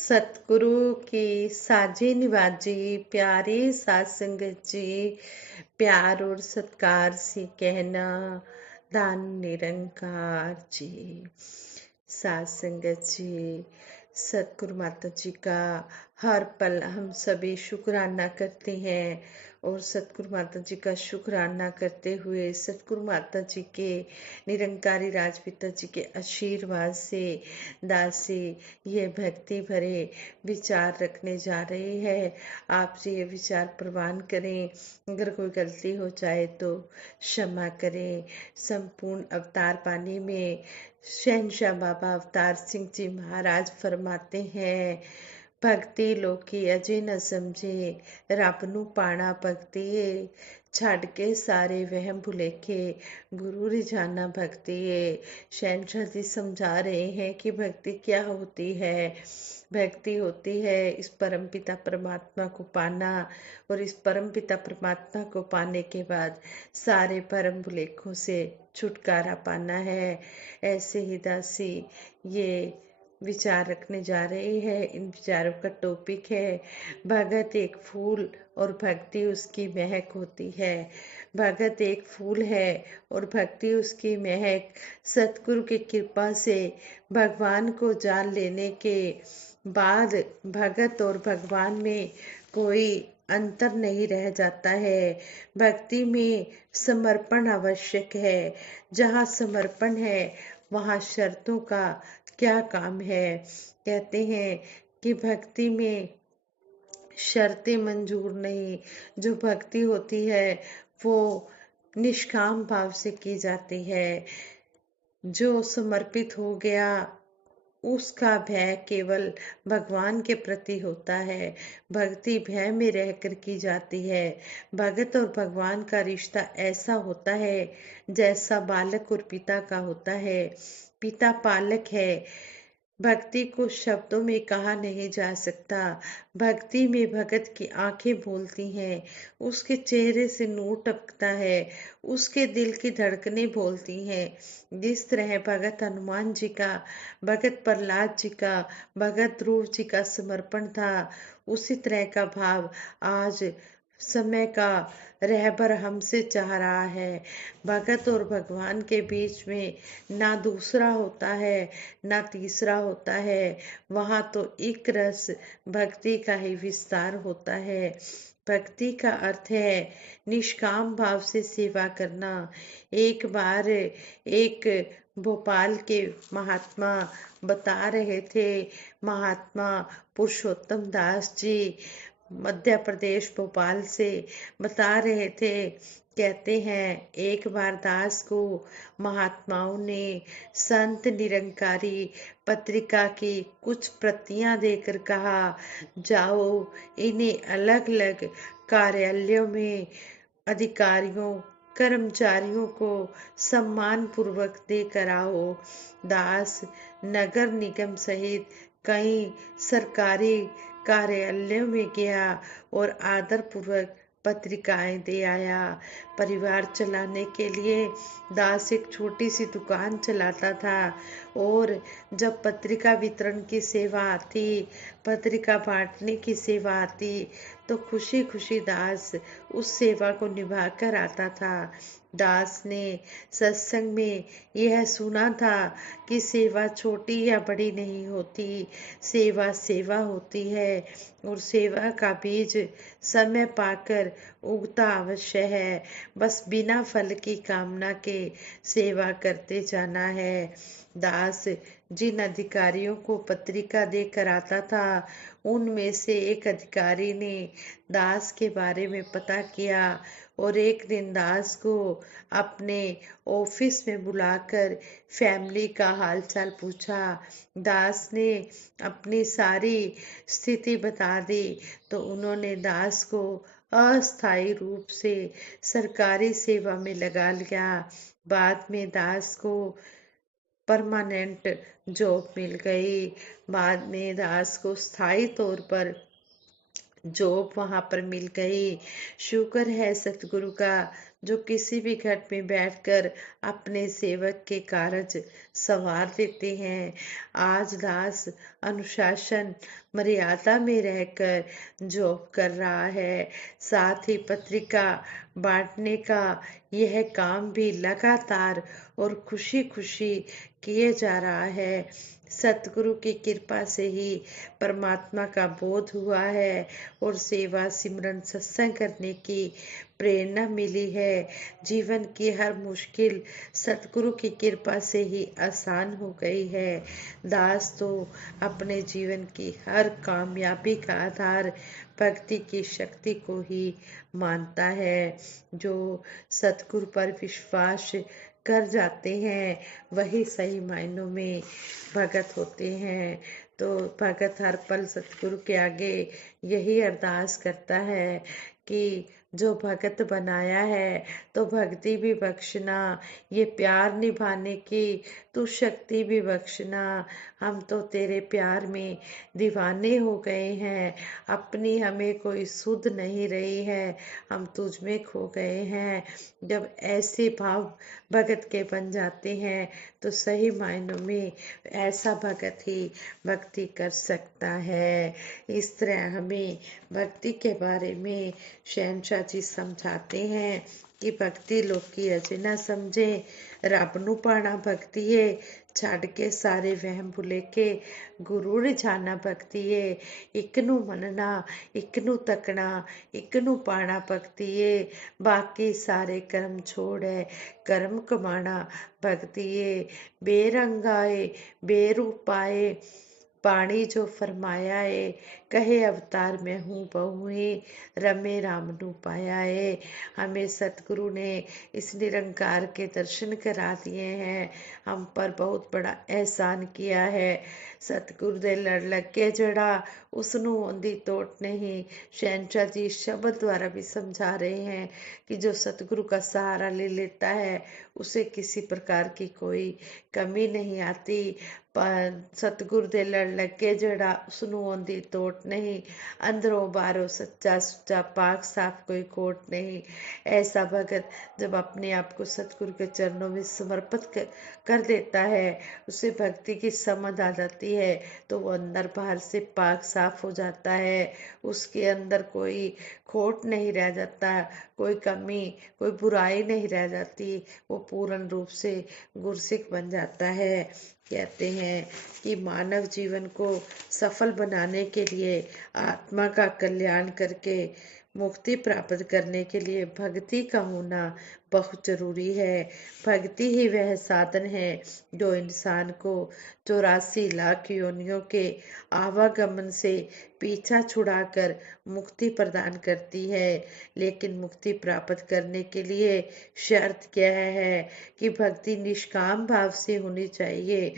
सतगुरु की साजी निवाजी प्यारे साध संगत जी, प्यार और सत्कार से कहना दान निरंकार जी। साध संगत जी, सतगुरु माता जी का हर पल हम सभी शुक्राना करते हैं और सतगुरु माता जी का शुक्राना करते हुए सतगुरु माता जी के निरंकारी राजपिता जी के आशीर्वाद से दासी ये भक्ति भरे विचार रखने जा रहे हैं। आप जी ये विचार प्रवान करें, अगर कोई गलती हो जाए तो क्षमा करें। संपूर्ण अवतार पानी में शहनशाह बाबा अवतार सिंह जी महाराज फरमाते हैं, भक्ति लोकी अजे न समझे, रब नू पाना भगती है, छड़ के सारे वहम भुलेखे, गुरु रिझाना भक्ति है। शहनशाह जी समझा रहे हैं कि भक्ति क्या होती है। भक्ति होती है इस परमपिता परमात्मा को पाना, और इस परमपिता परमात्मा को पाने के बाद सारे भरम भुलेखों से छुटकारा पाना है। ऐसे ही दासी ये विचार रखने जा रहे हैं। इन विचारों का टॉपिक है भगत एक फूल और भक्ति उसकी महक होती है। भगत एक फूल है और भक्ति उसकी महक। सतगुरु की कृपा से भगवान को जान लेने के बाद भगत और भगवान में कोई अंतर नहीं रह जाता है। भक्ति में समर्पण आवश्यक है। जहाँ समर्पण है वहाँ शर्तों का क्या काम है। कहते हैं कि भक्ति में शर्तें मंजूर नहीं। जो भक्ति होती है वो निष्काम भाव से की जाती है। जो समर्पित हो गया उसका भय केवल भगवान के प्रति होता है। भक्ति भय में रहकर की जाती है। भगत और भगवान का रिश्ता ऐसा होता है जैसा बालक और पिता का होता है। पिता पालक है। भक्ति को शब्दों में कहा नहीं जा सकता। भक्ति में भगत की आंखें बोलती हैं, उसके चेहरे से नूर टपकता है, उसके दिल की धड़कनें बोलती हैं। जिस तरह भगत हनुमान जी का, भगत प्रहलाद जी का, भगत ध्रुव जी का समर्पण था, उसी तरह का भाव आज समय का रहबर हमसे चाह रहा है। भगत और भगवान के बीच में ना दूसरा होता है ना तीसरा होता है। वहाँ तो एक रस भक्ति का ही विस्तार होता है। भक्ति का अर्थ है निष्काम भाव से सेवा करना। एक बार एक भोपाल के महात्मा बता रहे थे, महात्मा पुरुषोत्तम दास जी मध्य प्रदेश भोपाल से बता रहे थे। कहते हैं एक बार दास को महात्माओं ने संत निरंकारी पत्रिका की कुछ प्रतियां देकर कहा, जाओ इन्हें अलग अलग कार्यालयों में अधिकारियों कर्मचारियों को सम्मान पूर्वक देकर आओ। दास नगर निगम सहित कई सरकारी कार्यालयों में गया और आदर पूर्वक पत्रिकाएं दे आया। परिवार चलाने के लिए दास एक छोटी सी दुकान चलाता था और जब पत्रिका वितरण की सेवा आती, पत्रिका बांटने की सेवा आती तो खुशी खुशी दास उस सेवा को निभा कर आता था। दास ने सत्संग में यह सुना था कि सेवा छोटी या बड़ी नहीं होती, सेवा सेवा होती है और सेवा का बीज समय पाकर उगता अवश्य है। बस बिना फल की कामना के सेवा करते जाना है। दास जिन अधिकारियों को पत्रिका देकर आता था उनमें से एक अधिकारी ने दास के बारे में पता किया और एक दिन दास को अपने ऑफिस में बुलाकर फैमिली का हालचाल पूछा। दास ने अपनी सारी स्थिति बता दी तो उन्होंने दास को अस्थायी रूप से सरकारी सेवा में लगा लिया। बाद में दास को परमानेंट जॉब मिल गई। बाद में दास को स्थायी तौर पर जॉब वहां पर मिल गई। शुक्र है सतगुरु का, जो किसी भी घट में बैठकर अपने सेवक के कार्य संवार देते हैं। आज दास अनुशासन मर्यादा में रहकर जॉब कर रहा है, साथ ही पत्रिका बांटने का यह काम भी लगातार और खुशी खुशी किए जा रहा है। सतगुरु की कृपा से ही परमात्मा का बोध हुआ है और सेवा सिमरन सत्संग करने की प्रेरणा मिली है। जीवन की हर मुश्किल सतगुरु की कृपा से ही आसान हो गई है। दास तो अपने जीवन की हर कामयाबी का आधार भक्ति की शक्ति को ही मानता है। जो सतगुरु पर विश्वास कर जाते हैं वही सही मायनों में भगत होते हैं। तो भगत हर पल सतगुरु के आगे यही अरदास करता है कि जो भगत बनाया है तो भक्ति भी बख्शना, ये प्यार निभाने की तू शक्ति भी बख्शना। हम तो तेरे प्यार में दीवाने हो गए हैं, अपनी हमें कोई सुध नहीं रही है, हम तुझ में खो गए हैं। जब ऐसे भाव भगत के बन जाते हैं तो सही मायनों में ऐसा भगत ही भक्ति कर सकता है। इस तरह हमें भक्ति के बारे में शहनशाह जी समझाते हैं कि भक्ति लोकी अजे ना समझे, रब नू पाना भक्ति है, छड़ के सारे वहम भुलेखे गुरु रिझाना भक्ति है। एक नू मनना, एक नू तकना, एक नू पाना भक्ति है, बाकी सारे कर्म छोड़ है कर्म कमाना भक्ति है। बेरंगाए बेरूपाए पाणी जो फरमाया है, कहे अवतार में हूँ बहुए, रमे राम नू पाया है। हमें सतगुरु ने इस निरंकार के दर्शन करा दिए हैं, हम पर बहुत बड़ा एहसान किया है। सतगुरु दे लड़ लगे जड़ा उसनू आंदी तोट नहीं। शहनशाह जी शब्द द्वारा भी समझा रहे हैं कि जो सतगुरु का सहारा ले लेता है उसे किसी प्रकार की कोई कमी नहीं आती। सतगुरु दे लड़ लगे जड़ा उसनू आंदी तोट नहीं, अंदरों बाहरों सच्चा सुच्चा पाक साफ कोई खोट नहीं। ऐसा भगत जब अपने आप को सतगुरु के चरणों में समर्पित कर देता है, उसे भक्ति की समझ आ जाती है, तो वो अंदर बाहर से पाक साफ हो जाता है। उसके अंदर कोई खोट नहीं रह जाता, कोई कमी कोई बुराई नहीं रह जाती, वो पूर्ण रूप से गुरसिख बन जाता है। कहते हैं कि मानव जीवन को सफल बनाने के लिए, आत्मा का कल्याण करके मुक्ति प्राप्त करने के लिए भक्ति का होना बहुत जरूरी है। भक्ति ही वह साधन है जो इंसान को 84 लाख योनियों के आवागमन से पीछा छुड़ाकर मुक्ति प्रदान करती है। लेकिन मुक्ति प्राप्त करने के लिए शर्त क्या है कि भक्ति निष्काम भाव से होनी चाहिए।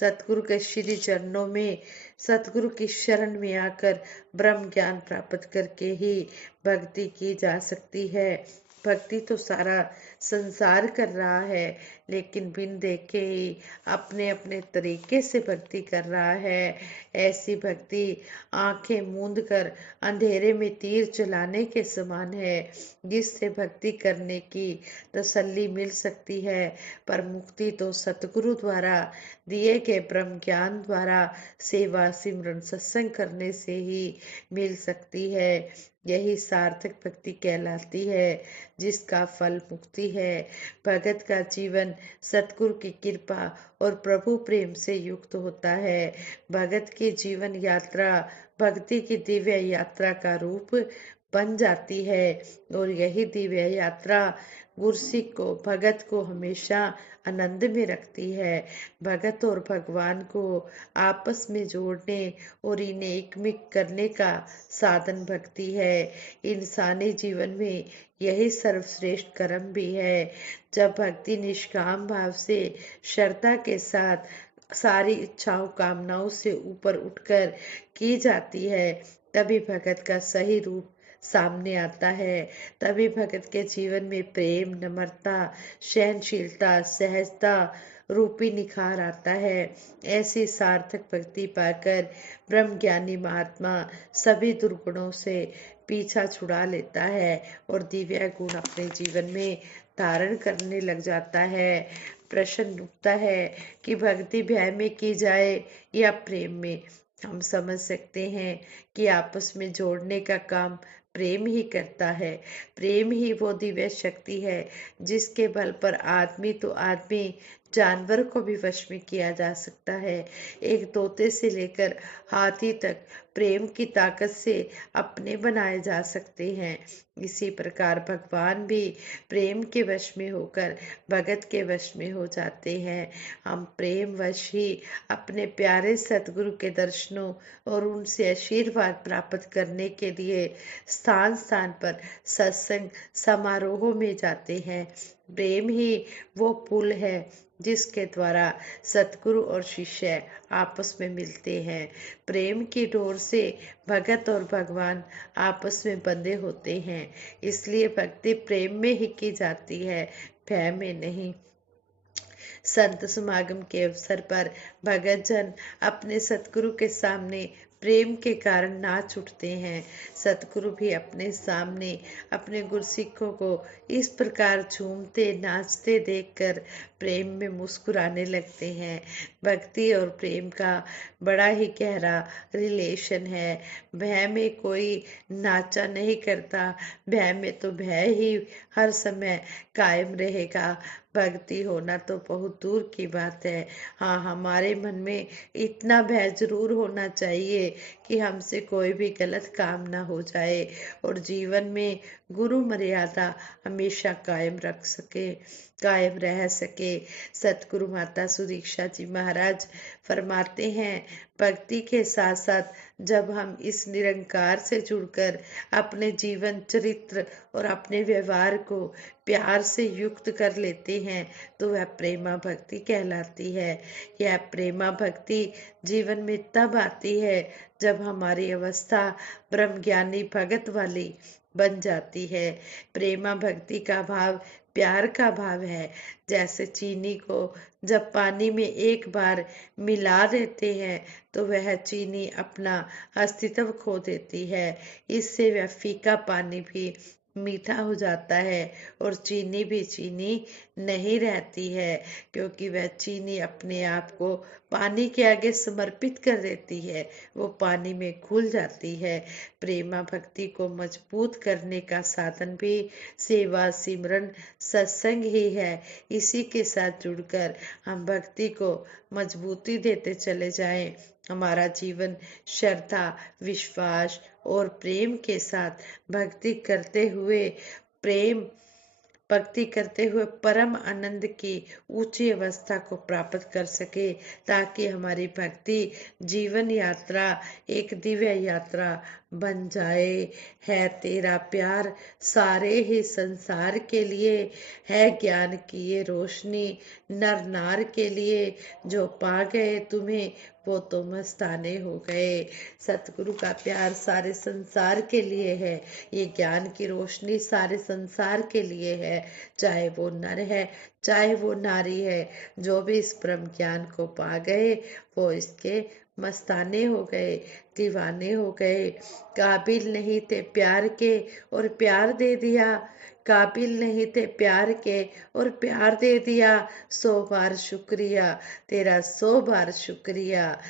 सतगुरु के श्री चरणों में, सतगुरु की शरण में आकर ब्रह्म ज्ञान प्राप्त करके ही भक्ति की जा सकती है। भक्ति तो सारा संसार कर रहा है, लेकिन बिन देखे ही अपने अपने तरीके से भक्ति कर रहा है। ऐसी भक्ति आंखें मूंद कर अंधेरे में तीर चलाने के समान है, जिससे भक्ति करने की तसल्ली मिल सकती है। पर मुक्ति तो सतगुरु द्वारा दिए गए ब्रह्म ज्ञान द्वारा सेवा सिमरन सत्संग करने से ही मिल सकती है। यही सार्थक भक्ति कहलाती है, जिसका फल मुक्ति है। भगत का जीवन सतगुरु की कृपा और प्रभु प्रेम से युक्त होता है। भगत की जीवन यात्रा भक्ति की दिव्य यात्रा का रूप बन जाती है, और यही दिव्य यात्रा गुरसिख को, भगत को हमेशा आनंद में रखती है। भगत और भगवान को आपस में जोड़ने और इन्हें एकमिक करने का साधन भक्ति है। इंसानी जीवन में यही सर्वश्रेष्ठ कर्म भी है। जब भक्ति निष्काम भाव से श्रद्धा के साथ सारी इच्छाओं कामनाओं से ऊपर उठकर की जाती है, तभी भगत का सही रूप सामने आता है। तभी भगत के जीवन में प्रेम, नम्रता, सहनशीलता, सहजता, रूप ही निखार आता है। ऐसी सार्थक भक्ति पाकर ब्रह्मज्ञानी महात्मा सभी दुर्गुणों से पीछा छुड़ा लेता है और दिव्य गुण अपने जीवन में धारण करने लग जाता है। प्रश्न उठता है कि भक्ति भय में की जाए या प्रेम में। हम समझ सकते हैं कि आपस में जोड़ने का काम प्रेम ही करता है। प्रेम ही वो दिव्य शक्ति है जिसके बल पर आदमी तो आदमी, जानवर को भी वश में किया जा सकता है। एक तोते से लेकर हाथी तक प्रेम की ताकत से अपने बनाए जा सकते हैं। इसी प्रकार भगवान भी प्रेम के वश में होकर भगत के वश में हो जाते हैं। हम प्रेम वश ही अपने प्यारे सतगुरु के दर्शनों और उनसे आशीर्वाद प्राप्त करने के लिए स्थान स्थान पर सत्संग समारोहों में जाते हैं। प्रेम ही वो पुल है जिसके द्वारा सतगुरु और शिष्य आपस में मिलते हैं। प्रेम की डोर से भगत और भगवान आपस में बंधे होते हैं। इसलिए भक्ति प्रेम में ही की जाती है, भय में नहीं। संत समागम के अवसर पर भगत जन अपने सतगुरु के सामने प्रेम के कारण नाच उठते हैं। सतगुरु भी अपने सामने अपने गुरसिखों को इस प्रकार झूमते नाचते देखकर प्रेम में मुस्कुराने लगते हैं। भक्ति और प्रेम का बड़ा ही गहरा रिलेशन है। भय में कोई नाचा नहीं करता, भय में तो भय ही हर समय कायम रहेगा। भक्ति होना तो बहुत दूर की बात है। हाँ, हमारे मन में इतना भय जरूर होना चाहिए कि हमसे कोई भी गलत काम ना हो जाए और जीवन में गुरु मर्यादा हमेशा कायम रह सके। सतगुरु माता सुदीक्षा जी महाराज फरमाते हैं, भक्ति के साथ साथ जब हम इस निरंकार से जुड़कर अपने जीवन चरित्र और अपने व्यवहार को प्यार से युक्त कर लेते हैं तो वह प्रेमा भक्ति कहलाती है। यह प्रेमा भक्ति जीवन में तब आती है जब हमारी अवस्था ब्रह्मज्ञानी भगत वाली बन जाती है। प्रेमा भक्ति का भाव प्यार का भाव है। जैसे चीनी को जब पानी में एक बार मिला देते हैं तो वह चीनी अपना अस्तित्व खो देती है। इससे वह फीका पानी भी मीठा हो जाता है और चीनी भी चीनी नहीं रहती है, क्योंकि वह चीनी अपने आप को पानी के आगे समर्पित कर देती है, वो पानी में घुल जाती है। प्रेमा भक्ति को मजबूत करने का साधन भी सेवा सिमरन सत्संग ही है। इसी के साथ जुड़कर हम भक्ति को मजबूती देते चले जाएं। हमारा जीवन श्रद्धा, विश्वास और प्रेम के साथ भक्ति करते हुए परम आनंद की ऊंची अवस्था को प्राप्त कर सके, ताकि हमारी भक्ति जीवन यात्रा एक दिव्य यात्रा बन जाए। है तेरा प्यार सारे ही संसार के लिए, है ज्ञान की ये रोशनी नर नार के लिए, जो पा गए तुम्हें वो तो मस्ताने हो गए। सतगुरु का प्यार सारे संसार के लिए है, ये ज्ञान की रोशनी सारे संसार के लिए है। चाहे वो नर है चाहे वो नारी है, जो भी इस ब्रह्म ज्ञान को पा गए वो इसके मस्ताने हो गए, दीवाने हो गए। काबिल नहीं थे प्यार के और प्यार दे दिया, काबिल नहीं थे प्यार के और प्यार दे दिया। 100 बार शुक्रिया तेरा, 100 बार शुक्रिया।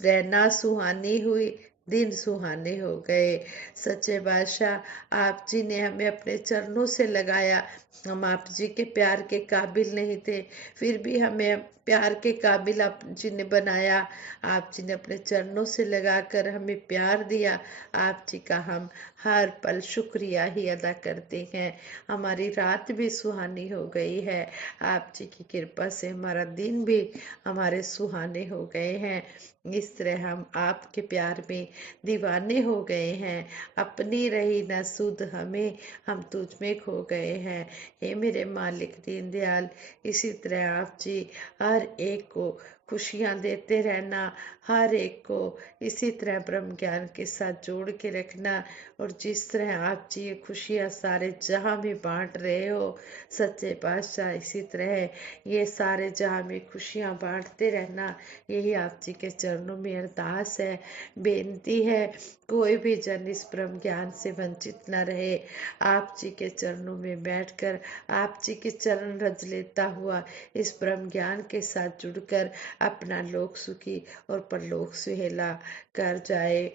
रहना सुहानी हुई, दिन सुहाने हो गए। सच्चे बादशाह आप जी ने हमें अपने चरणों से लगाया। हम आप जी के प्यार के काबिल नहीं थे, फिर भी हमें प्यार के काबिल आप जी ने बनाया। आप जी ने अपने चरणों से लगाकर हमें प्यार दिया। आप जी का हम हर पल शुक्रिया ही अदा करते हैं। हमारी रात भी सुहानी हो गई है। आप जी की कृपा से हमारा दिन भी हमारे सुहाने हो गए हैं। इस तरह हम आपके प्यार में दीवाने हो गए हैं। अपनी रही न सुध हमें, हम तुझ में खो गए हैं। हे मेरे मालिक दीनदयाल, इसी तरह आप जी हर एक को खुशियाँ देते रहना, हर एक को इसी तरह ब्रह्म ज्ञान के साथ जोड़ के रखना। और जिस तरह आप जी ये खुशियाँ सारे जहाँ में बांट रहे हो, सच्चे पातशाह इसी तरह ये सारे जहाँ में खुशियाँ बांटते रहना। यही आप जी के चरणों में अरदास है, बेनती है। कोई भी जन इस ब्रह्म ज्ञान से वंचित न रहे। आप जी के चरणों में बैठकर आप जी के चरण रज लेता हुआ इस ब्रह्म ज्ञान के साथ जुड़कर अपना लोक सुखी और परलोक सुहेला कर जाए।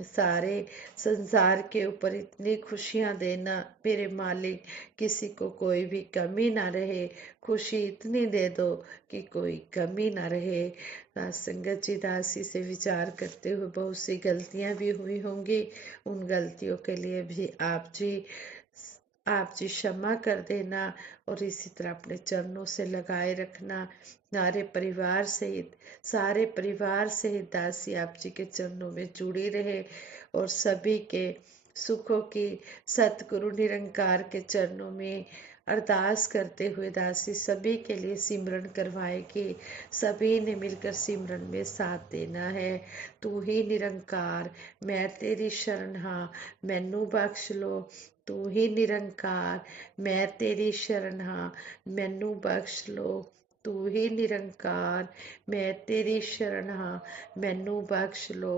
सारे संसार के ऊपर इतनी खुशियाँ देना मेरे मालिक, किसी को कोई भी कमी ना रहे। खुशी इतनी दे दो कि कोई कमी ना रहे। संगत जी दासी से विचार करते हुए बहुत सी गलतियाँ भी हुई होंगी, उन गलतियों के लिए भी आप जी क्षमा कर देना। और इसी तरह अपने चरणों से लगाए रखना। सारे परिवार सहित दासी आप जी के चरणों में जुड़ी रहे और सभी के सुखों की सतगुरु निरंकार के चरणों में अरदास करते हुए दासी सभी के लिए सिमरन करवाएगी। सभी ने मिलकर सिमरन में साथ देना है। तू ही निरंकार, मैं तेरी शरण हाँ, मैनू बख्श लो। तू ही निरंकार, मैं तेरी शरण हाँ, मैनू बख्श लो। तू ही निरंकार, मैं तेरी शरण हाँ, मैनू बख्श लो।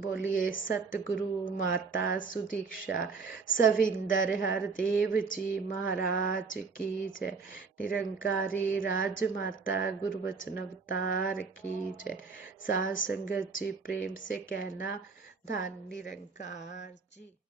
बोलिए सतगुरु माता सुदीक्षा सविंदर हरदेव जी महाराज की जय। निरंकारी राजमाता गुरुवचन अवतार की जय। साध संगत जी प्रेम से कहना धन निरंकार जी।